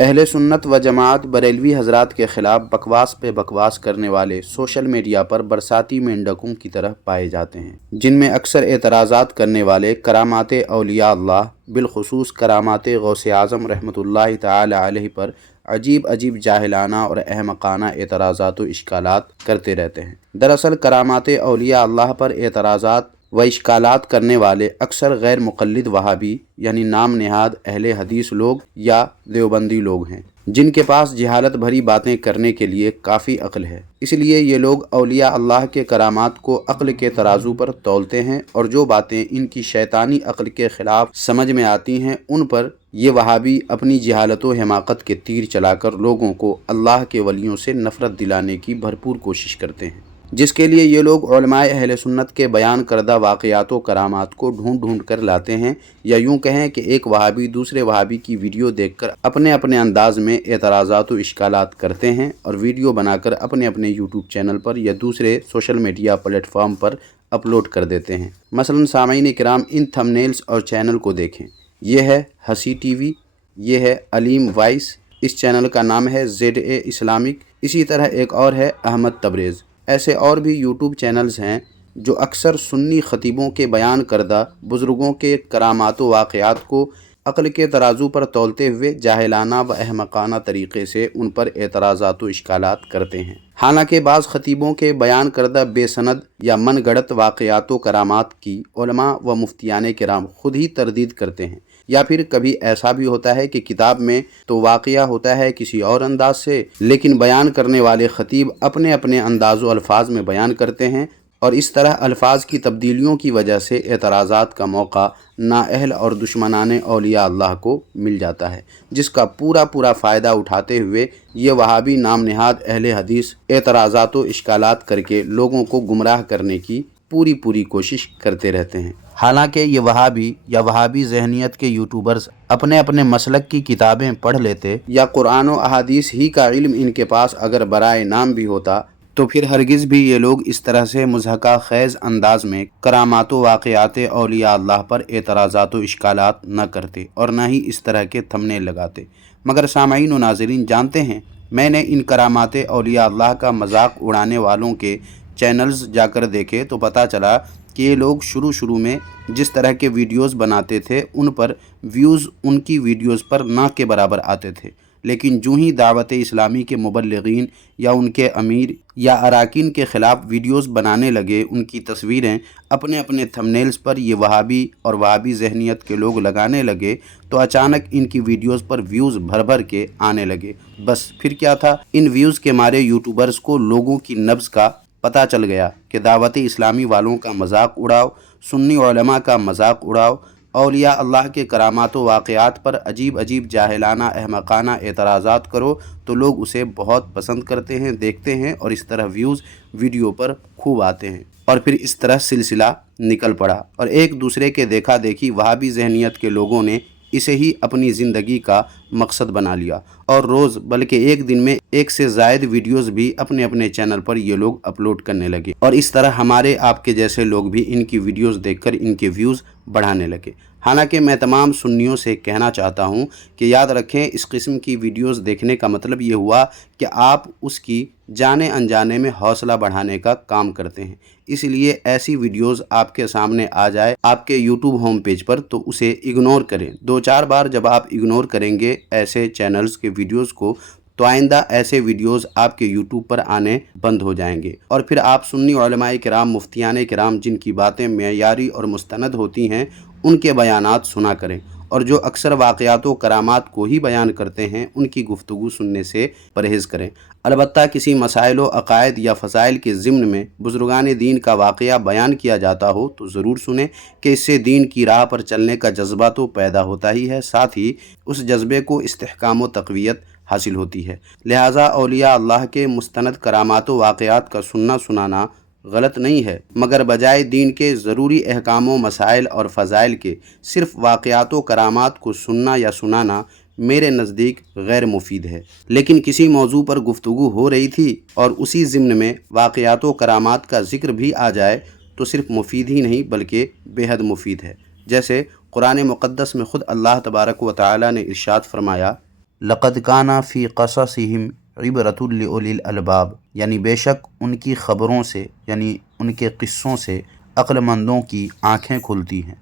اہل سنت و جماعت بریلوی حضرات کے خلاف بکواس پہ بکواس کرنے والے سوشل میڈیا پر برساتی مینڈکوں کی طرح پائے جاتے ہیں، جن میں اکثر اعتراضات کرنے والے کرامات اولیاء اللہ، بالخصوص کرامات غوث اعظم رحمۃ اللہ تعالی علیہ پر عجیب جاہلانہ اور احمقانہ اعتراضات و اشکالات کرتے رہتے ہیں۔ دراصل کرامات اولیاء اللہ پر اعتراضات و اشکالات کرنے والے اکثر غیر مقلد وہابی یعنی نام نہاد اہل حدیث لوگ یا دیوبندی لوگ ہیں، جن کے پاس جہالت بھری باتیں کرنے کے لیے کافی عقل ہے۔ اس لیے یہ لوگ اولیاء اللہ کے کرامات کو عقل کے ترازو پر تولتے ہیں، اور جو باتیں ان کی شیطانی عقل کے خلاف سمجھ میں آتی ہیں ان پر یہ وہابی اپنی جہالت و حماقت کے تیر چلا کر لوگوں کو اللہ کے ولیوں سے نفرت دلانے کی بھرپور کوشش کرتے ہیں، جس کے لیے یہ لوگ علماء اہل سنت کے بیان کردہ واقعات و کرامات کو ڈھونڈ کر لاتے ہیں، یا یوں کہیں کہ ایک وہابی دوسرے وہابی کی ویڈیو دیکھ کر اپنے انداز میں اعتراضات و اشکالات کرتے ہیں اور ویڈیو بنا کر اپنے یوٹیوب چینل پر یا دوسرے سوشل میڈیا پلیٹ فارم پر اپلوڈ کر دیتے ہیں۔ مثلا سامعین کرام، ان تھمبنیلز اور چینل کو دیکھیں۔ یہ ہے ہسی ٹی وی، یہ ہے علیم وائس، اس چینل کا نام ہے ZA اسلامک، اسی طرح ایک اور ہے احمد تبریز۔ ایسے اور بھی یوٹیوب چینلز ہیں جو اکثر سنی خطیبوں کے بیان کردہ بزرگوں کے کرامات و واقعات کو عقل کے ترازو پر تولتے ہوئے جاہلانہ و احمقانہ طریقے سے ان پر اعتراضات و اشکالات کرتے ہیں۔ حالانکہ بعض خطیبوں کے بیان کردہ بے سند یا من گھڑت واقعات و کرامات کی علماء و مفتیان کرام خود ہی تردید کرتے ہیں، یا پھر کبھی ایسا بھی ہوتا ہے کہ کتاب میں تو واقعہ ہوتا ہے کسی اور انداز سے، لیکن بیان کرنے والے خطیب اپنے انداز و الفاظ میں بیان کرتے ہیں، اور اس طرح الفاظ کی تبدیلیوں کی وجہ سے اعتراضات کا موقع نااہل اور دشمنان اولیاء اللہ کو مل جاتا ہے، جس کا پورا فائدہ اٹھاتے ہوئے یہ وہابی نام نہاد اہل حدیث اعتراضات و اشکالات کر کے لوگوں کو گمراہ کرنے کی پوری کوشش کرتے رہتے ہیں۔ حالانکہ یہ وہابی یا وہابی ذہنیت کے یوٹیوبرز اپنے مسلک کی کتابیں پڑھ لیتے، یا قرآن و احادیث ہی کا علم ان کے پاس اگر برائے نام بھی ہوتا، تو پھر ہرگز بھی یہ لوگ اس طرح سے مضحکہ خیز انداز میں کرامات و واقعات اولیاء اللہ پر اعتراضات و اشکالات نہ کرتے اور نہ ہی اس طرح کے تھمبنیل لگاتے۔ مگر سامعین و ناظرین جانتے ہیں، میں نے ان کرامات اولیاء اللہ کا مذاق اڑانے والوں کے چینلز جا کر دیکھے تو پتہ چلا کہ یہ لوگ شروع میں جس طرح کے ویڈیوز بناتے تھے ان پر ویوز ان کی ویڈیوز پر نہ کے برابر آتے تھے، لیکن جو ہی دعوت اسلامی کے مبلغین یا ان کے امیر یا اراکین کے خلاف ویڈیوز بنانے لگے، ان کی تصویریں اپنے تھمبنیلز پر یہ وہابی اور وہابی ذہنیت کے لوگ لگانے لگے، تو اچانک ان کی ویڈیوز پر ویوز بھر کے آنے لگے۔ بس پھر کیا تھا، ان ویوز کے مارے یوٹیوبرز کو لوگوں کی نبض کا پتہ چل گیا کہ دعوت اسلامی والوں کا مذاق اڑاؤ، سنی علماء کا مذاق اڑاؤ، اولیاء اللہ کے کرامات و واقعات پر عجیب جاہلانہ احمقانہ اعتراضات کرو تو لوگ اسے بہت پسند کرتے ہیں، دیکھتے ہیں، اور اس طرح ویوز ویڈیو پر خوب آتے ہیں، اور پھر اس طرح سلسلہ نکل پڑا، اور ایک دوسرے کے دیکھا دیکھی وہابی ذہنیت کے لوگوں نے اسے ہی اپنی زندگی کا مقصد بنا لیا، اور روز بلکہ ایک دن میں ایک سے زائد ویڈیوز بھی اپنے چینل پر یہ لوگ اپلوڈ کرنے لگے، اور اس طرح ہمارے آپ کے جیسے لوگ بھی ان کی ویڈیوز دیکھ کر ان کے ویوز بڑھانے لگے۔ حالانکہ میں تمام سنیوں سے کہنا چاہتا ہوں کہ یاد رکھیں، اس قسم کی ویڈیوز دیکھنے کا مطلب یہ ہوا کہ آپ اس کی جانے انجانے میں حوصلہ بڑھانے کا کام کرتے ہیں، اس لیے ایسی ویڈیوز آپ کے سامنے آ جائے آپ کے یوٹیوب ہوم پیج پر تو اسے اگنور کریں۔ 2-4 بار جب آپ اگنور کریں گے ایسے چینلز کے ویڈیوز کو، تو آئندہ ایسے ویڈیوز آپ کے یوٹیوب پر آنے بند ہو جائیں گے، اور پھر آپ سنی علماء کرام، مفتیان کرام جن کی باتیں معیاری اور مستند ہوتی ہیں ان کے بیانات سنا کریں، اور جو اکثر واقعات و کرامات کو ہی بیان کرتے ہیں ان کی گفتگو سننے سے پرہیز کریں۔ البتہ کسی مسائل و عقائد یا فضائل کے ضمن میں بزرگان دین کا واقعہ بیان کیا جاتا ہو تو ضرور سنیں، کہ اس سے دین کی راہ پر چلنے کا جذبہ تو پیدا ہوتا ہی ہے، ساتھ ہی اس جذبے کو استحکام و تقویت حاصل ہوتی ہے۔ لہٰذا اولیاء اللہ کے مستند کرامات و واقعات کا سنانا غلط نہیں ہے، مگر بجائے دین کے ضروری احکام و مسائل اور فضائل کے صرف واقعات و کرامات کو سننا یا سنانا میرے نزدیک غیر مفید ہے۔ لیکن کسی موضوع پر گفتگو ہو رہی تھی اور اسی ضمن میں واقعات و کرامات کا ذکر بھی آ جائے تو صرف مفید ہی نہیں بلکہ بے حد مفید ہے۔ جیسے قرآن مقدس میں خود اللہ تبارک و تعالی نے ارشاد فرمایا، لقد کانا فی قصصہم عبرۃ لأولی الالباب، یعنی بے شک ان کی خبروں سے، یعنی ان کے قصوں سے عقل مندوں کی آنکھیں کھلتی ہیں۔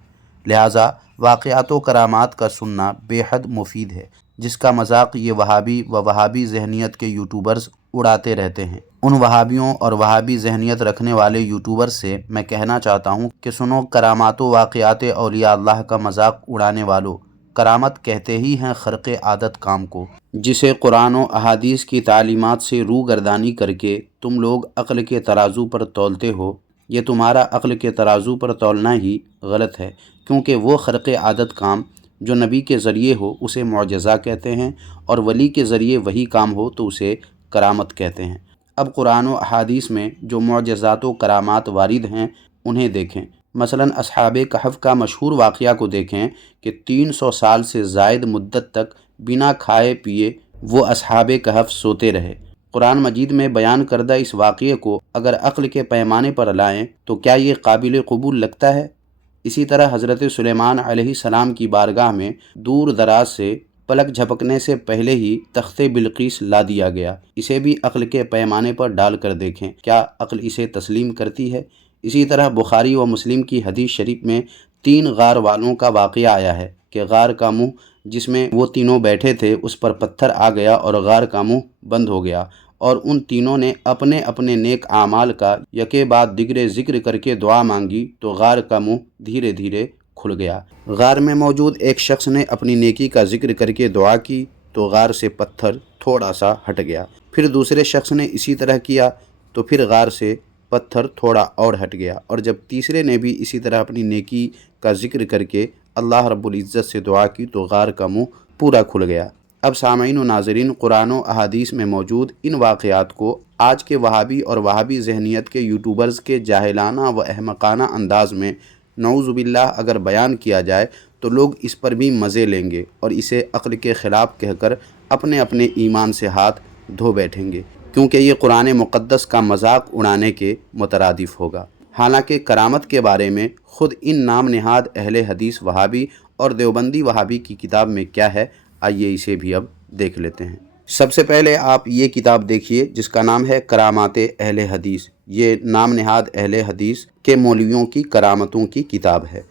لہٰذا واقعات و کرامات کا سننا بے حد مفید ہے، جس کا مذاق یہ وہابی ذہنیت کے یوٹیوبرز اڑاتے رہتے ہیں۔ ان وہابیوں اور وہابی ذہنیت رکھنے والے یوٹیوبرز سے میں کہنا چاہتا ہوں کہ سنو کرامات و واقعات اولیاء اللہ کا مذاق اڑانے والو، کرامت کہتے ہی ہیں خرق عادت کام کو، جسے قرآن و احادیث کی تعلیمات سے روگردانی کر کے تم لوگ عقل کے ترازو پر تولتے ہو۔ یہ تمہارا عقل کے ترازو پر تولنا ہی غلط ہے، کیونکہ وہ خرق عادت کام جو نبی کے ذریعے ہو اسے معجزہ کہتے ہیں، اور ولی کے ذریعے وہی کام ہو تو اسے کرامت کہتے ہیں۔ اب قرآن و احادیث میں جو معجزات و کرامات وارد ہیں انہیں دیکھیں۔ مثلاً اصحاب کہف کا مشہور واقعہ کو دیکھیں کہ 300 سال سے زائد مدت تک بنا کھائے پیے وہ اصحاب کہف سوتے رہے۔ قرآن مجید میں بیان کردہ اس واقعے کو اگر عقل کے پیمانے پر لائیں تو کیا یہ قابل قبول لگتا ہے؟ اسی طرح حضرت سلیمان علیہ السلام کی بارگاہ میں دور دراز سے پلک جھپکنے سے پہلے ہی تخت بلقیس لا دیا گیا۔ اسے بھی عقل کے پیمانے پر ڈال کر دیکھیں، کیا عقل اسے تسلیم کرتی ہے؟ اسی طرح بخاری و مسلم کی حدیث شریف میں 3 غار والوں کا واقعہ آیا ہے کہ غار کا منہ جس میں وہ تینوں بیٹھے تھے اس پر پتھر آ گیا اور غار کا منہ بند ہو گیا، اور ان تینوں نے اپنے اپنے نیک اعمال کا یکے بعد دیگرے ذکر کر کے دعا مانگی تو غار کا منہ دھیرے دھیرے کھل گیا۔ غار میں موجود ایک شخص نے اپنی نیکی کا ذکر کر کے دعا کی تو غار سے پتھر تھوڑا سا ہٹ گیا، پھر دوسرے شخص نے اسی طرح کیا تو پھر غار سے پتھر تھوڑا اور ہٹ گیا، اور جب تیسرے نے بھی اسی طرح اپنی نیکی کا ذکر کر کے اللہ رب العزت سے دعا کی تو غار کا منہ پورا کھل گیا۔ اب سامعین و ناظرین، قرآن و احادیث میں موجود ان واقعات کو آج کے وہابی اور وہابی ذہنیت کے یوٹیوبرز کے جاہلانہ و احمقانہ انداز میں نعوذ باللہ اگر بیان کیا جائے تو لوگ اس پر بھی مزے لیں گے اور اسے عقل کے خلاف کہہ کر اپنے اپنے ایمان سے ہاتھ دھو بیٹھیں گے، کیونکہ یہ قرآن مقدس کا مذاق اڑانے کے مترادف ہوگا۔ حالانکہ کرامت کے بارے میں خود ان نام نہاد اہل حدیث وہابی اور دیوبندی وہابی کی کتاب میں کیا ہے، آئیے اسے بھی اب دیکھ لیتے ہیں۔ سب سے پہلے آپ یہ کتاب دیکھیے جس کا نام ہے کرامات اہل حدیث۔ یہ نام نہاد اہل حدیث کے مولویوں کی کرامتوں کی کتاب ہے۔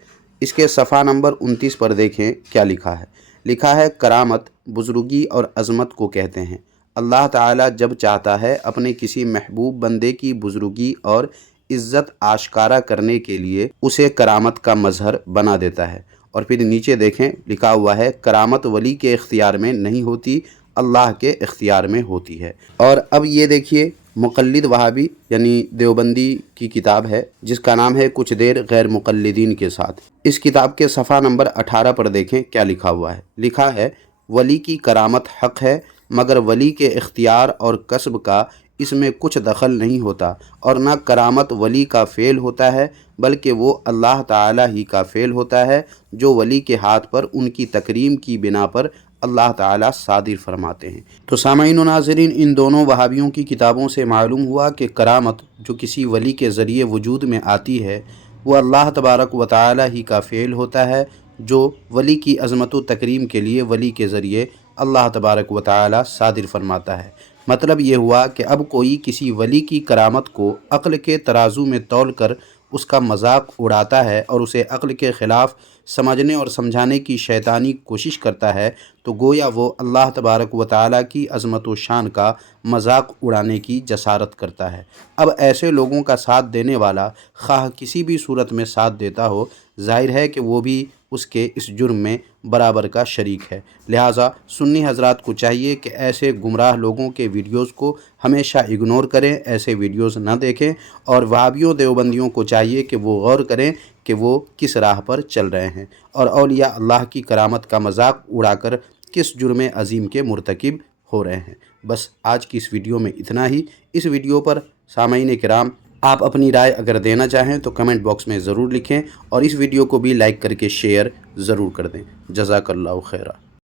اس کے صفحہ نمبر 29 پر دیکھیں کیا لکھا ہے۔ لکھا ہے کرامت بزرگی اور عظمت کو کہتے ہیں۔ اللہ تعالیٰ جب چاہتا ہے اپنے کسی محبوب بندے کی بزرگی اور عزت آشکارا کرنے کے لیے اسے کرامت کا مظہر بنا دیتا ہے۔ اور پھر نیچے دیکھیں لکھا ہوا ہے کرامت ولی کے اختیار میں نہیں ہوتی، اللہ کے اختیار میں ہوتی ہے۔ اور اب یہ دیکھیے مقلد وہابی یعنی دیوبندی کی کتاب ہے جس کا نام ہے کچھ دیر غیر مقلدین کے ساتھ۔ اس کتاب کے صفحہ نمبر 18 پر دیکھیں کیا لکھا ہوا ہے۔ لکھا ہے ولی کی کرامت حق ہے مگر ولی کے اختیار اور کسب کا اس میں کچھ دخل نہیں ہوتا، اور نہ کرامت ولی کا فعل ہوتا ہے بلکہ وہ اللہ تعالیٰ ہی کا فعل ہوتا ہے جو ولی کے ہاتھ پر ان کی تکریم کی بنا پر اللہ تعالیٰ صادر فرماتے ہیں۔ تو سامعین و ناظرین، ان دونوں وہابیوں کی کتابوں سے معلوم ہوا کہ کرامت جو کسی ولی کے ذریعے وجود میں آتی ہے وہ اللہ تبارک و تعالیٰ ہی کا فعل ہوتا ہے جو ولی کی عظمت و تکریم کے لیے ولی کے ذریعے اللہ تبارک و تعالیٰ صادر فرماتا ہے۔ مطلب یہ ہوا کہ اب کوئی کسی ولی کی کرامت کو عقل کے ترازو میں تول کر اس کا مذاق اڑاتا ہے اور اسے عقل کے خلاف سمجھنے اور سمجھانے کی شیطانی کوشش کرتا ہے تو گویا وہ اللہ تبارک و تعالیٰ کی عظمت و شان کا مذاق اڑانے کی جسارت کرتا ہے۔ اب ایسے لوگوں کا ساتھ دینے والا خواہ کسی بھی صورت میں ساتھ دیتا ہو، ظاہر ہے کہ وہ بھی اس کے اس جرم میں برابر کا شریک ہے۔ لہٰذا سنی حضرات کو چاہیے کہ ایسے گمراہ لوگوں کے ویڈیوز کو ہمیشہ اگنور کریں، ایسے ویڈیوز نہ دیکھیں، اور وہابیوں دیوبندیوں کو چاہیے کہ وہ غور کریں کہ وہ کس راہ پر چل رہے ہیں اور اولیاء اللہ کی کرامت کا مذاق اڑا کر کس جرم عظیم کے مرتکب ہو رہے ہیں۔ بس آج کی اس ویڈیو میں اتنا ہی۔ اس ویڈیو پر سامعین کرام آپ اپنی رائے اگر دینا چاہیں تو کمنٹ باکس میں ضرور لکھیں، اور اس ویڈیو کو بھی لائک کر کے شیئر ضرور کر دیں۔ جزاک اللہ خیرہ۔